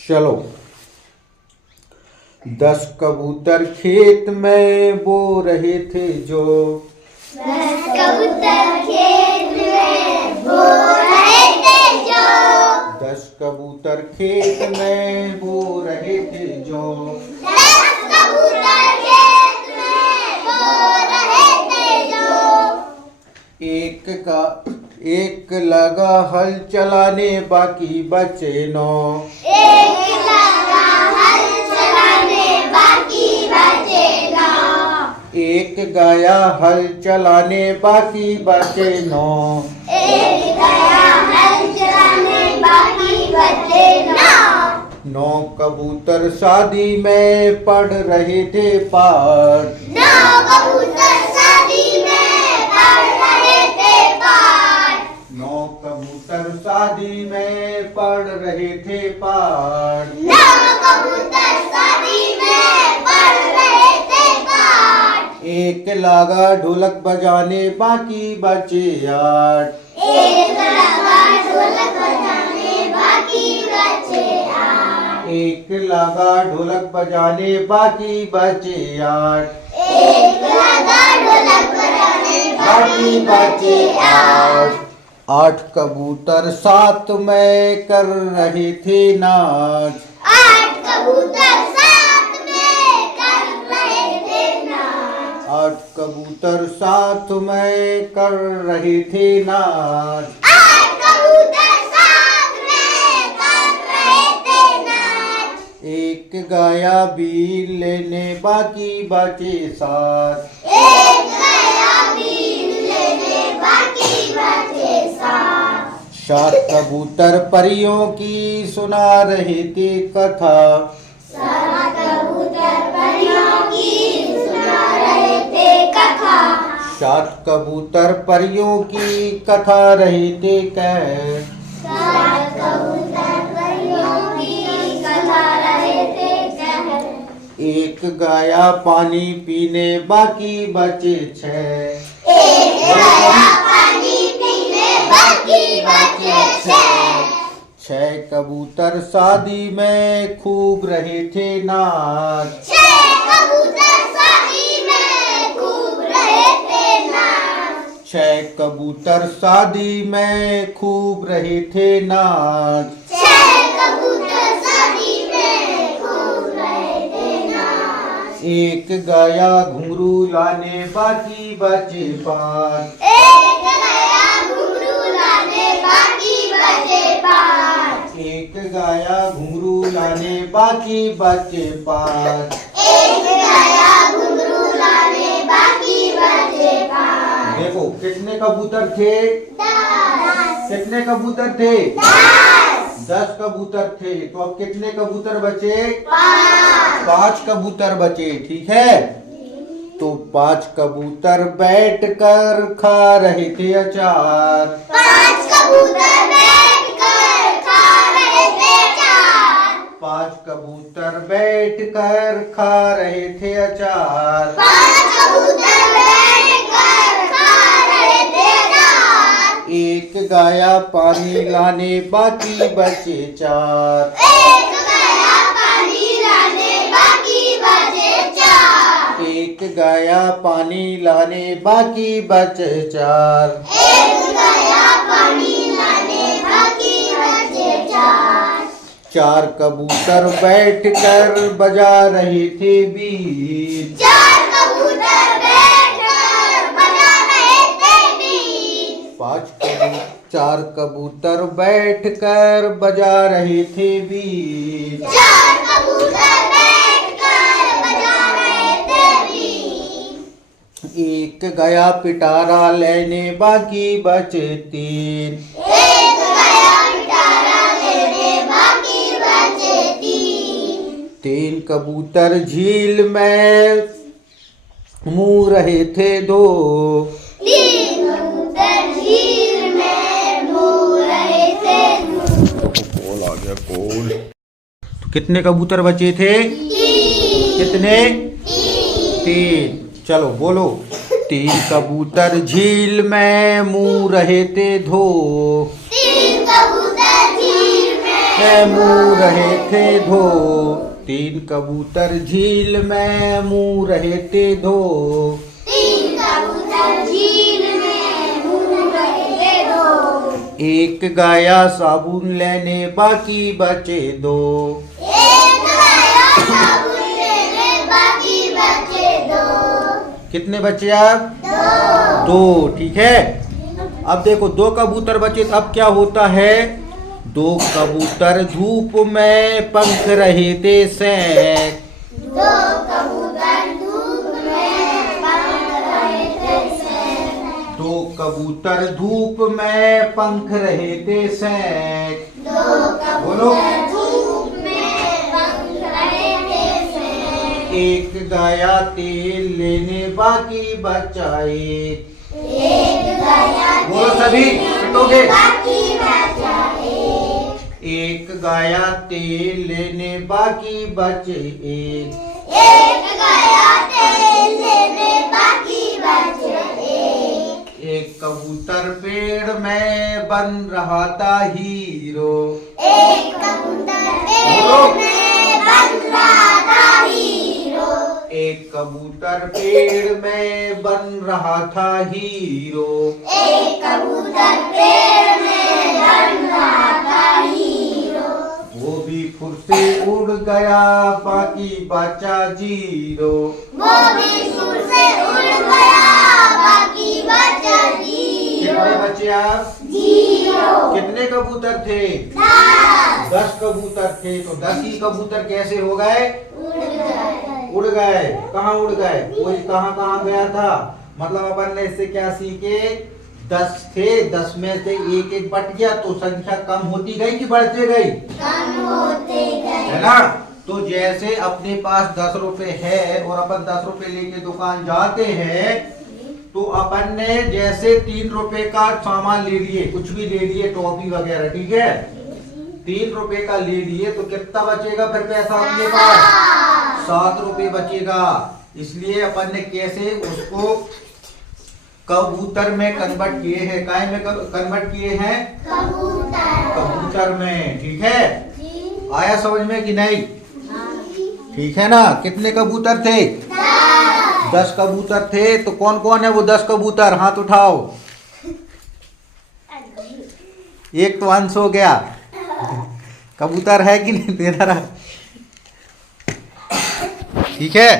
चलो। 10 कबूतर खेत में बो रहे थे जो। 10 कबूतर खेत में बो रहे थे जो। 10 कबूतर खेत में बो रहे थे जो। 10 कबूतर खेत में बो रहे थे जो। एक लगा हल चलाने बाकी बचे 9। एक लगा हल चलाने बाकी बचे 9। एक गया हल चलाने बाकी बचे 9। एक गया हल चलाने बाकी बचे 9। 9 कबूतर शादी में पढ़ रहे थे पाठ। 9 कबूतर शादी में पढ़ रहे थे पाठ। 9 कबूतर शादी में पढ़ रहे थे पाठ। 9 कबूतर शादी में पढ़ रहे थे पाठ। एक लगा ढोलक बजाने बाकी बचे 8। एक लगा ढोलक बजाने बाकी बचे 8। एक लगा ढोलक बजाने बाकी बचे 8। एक लगा ढोलक बजाने बाकी बचे 8। 8 कबूतर साथ में कर रहे थे नाच। 8 कबूतर साथ में कर रहे थे नाच। 8 कबूतर साथ में कर रहे थे नाच। 8 कबूतर साथ में कर रहे थे नाच। एक गाया बीन लेने बाकी बचे 7। एक गया बीन लेने बाकी बचे 7। 7 कबूतर परियों की सुना रहे थे कथा। 7 कबूतर परियों की सुना रहे थे कथा। 7 कबूतर परियों की कथा रहे थे कह। 7 कबूतर परियों की कथा रहे थे कह। एक गाया पानी पीने बाकी बचे 6। एक गया पानी पीने बाकी बचे 6। 6 कबूतर शादी में खूब रहे थे नाच। 6 कबूतर शादी में खूब रहे थे नाच। 6 कबूतर शादी में खूब रहे थे नाच। 6 कबूतर शादी में खूब रहे थे नाच। एक गाया घुंघरू लाने बाकी बचे 5। एक गया घुंघरू लाने बाकी बचे 5। एक गाया घुंघरू लाने बाकी बचे 5। एक गया घुंघरू लाने बाकी बचे 5। देखो कितने कबूतर थे। 10। कितने कबूतर थे। 10। 10 कबूतर थे। तो अब कितने कबूतर बचे। 5। 5 कबूतर बचे। ठीक है। तो 5 कबूतर बैठ कर खा रहे थे अचार। 5 कबूतर बैठ कर खा रहे थे अचार। 5 कबूतर बैठ कर खा रहे थे अचार। 5 कबूतर बैठ कर खा रहे थे अचार। एक गाया पानी लाने बाकी बचे 4। एक गया पानी लाने बाकी बचे 4। एक गाया पानी लाने बाकी बचे 4। एक गया पानी लाने बाकी बचे 4। 4 कबूतर बैठ कर बजा रहे थे बीन। 4 कबूतर बैठ कर बजा रहे थे बीन। 4 कबूतर बैठ कर बजा रहे थे बीन। 4 कबूतर बैठ कर बजा रहे थे बीन। एक गया पिटारा लेने बाकी बचे 3। एक गया पिटारा लेने बाकी बचे 3। 3 कबूतर झील में मुँह रहे थे 2। 3 कबूतर झील में मुँह रहे थे 2। कॉल आ गया कॉल। तो कितने कबूतर बचे थे। 3। कितने। 3। चलो बोलो। 3 कबूतर झील में मुँह रहे थे 2। 3 कबूतर झील में मुँह रहे थे धो। 3 कबूतर झील में मुँह रहे थे धो। 3 कबूतर झील में मुँह रहे थे धो। 1 गया साबुन लेने बाकी बचे 2। 1 गया साबुन लेने बाकी बचे 2। कितने बचे आप? 2। ठीक है। अब देखो 2 कबूतर बचे तो अब क्या होता है? 2 कबूतर धूप में पंख रहे थे सेक। 2 कबूतर धूप में पंख रहे थे सेक। 2 कबूतर धूप में पंख रहे थे सेक। 2 कबूतर धूप में पंख रहे थे सेक। 1 गया तेल लेने बाकी बचा 1। 1 गया बोलो सभी, पिटोगे। बाकी बचा 1। 1 गया तेल लेने बाकी बचे 1। 1 गया तेल लेने बाकी बचे 1। 1 कबूतर पेड़ में बन रहा था हीरो। 1 कबूतर पेड़ में बन रहा था हीरो। 1 कबूतर पेड़ में बन रहा था हीरो। 1 कबूतर पेड़ में बन रहा था हीरो। वो भी फुर से उड़ गया बाकी बचा जीरो। वो भी फुर से उड़ गया बाकी बचा जीरो। कितने बचे आप? जीरो। कितने कबूतर थे? 10 कबूतर थे। तो 10 ही कबूतर कैसे हो गए? उड़ गए। कहाँ उड़ गए? कोई कहाँ गया था? मतलब अपन ने इससे क्या सीखे? 10 थे, 10 में से एक एक बट गया तो संख्या कम होती गई कि बढ़ती गई? कम होते गए। है ना? तो जैसे अपने पास 10 रुपए है और अपन 10 रुपए लेके दुकान जाते हैं तो अपन ने जैसे 3 रुपए का सामान ले लिए, कुछ भी ले लिए, टॉफी वगैरह, ठीक है? 3 रुपए का ले लिए तो कितना बचेगा फिर पैसा अपने पास? 7 रुपए बचेगा। इसलिए अपन ने कैसे उसको कबूतर में कन्वर्ट किए हैं? काय में कन्वर्ट किए हैं? कबूतर में। ठीक है? आया समझ में कि नहीं? ठीक है ना? कितने कबूतर थे? 10 कबूतर थे। तो कौन कौन है वो 10 कबूतर? हाथ उठाओ। एक तो अंश हो गया। कबूतर है कि नहीं तेरा? ठीक है।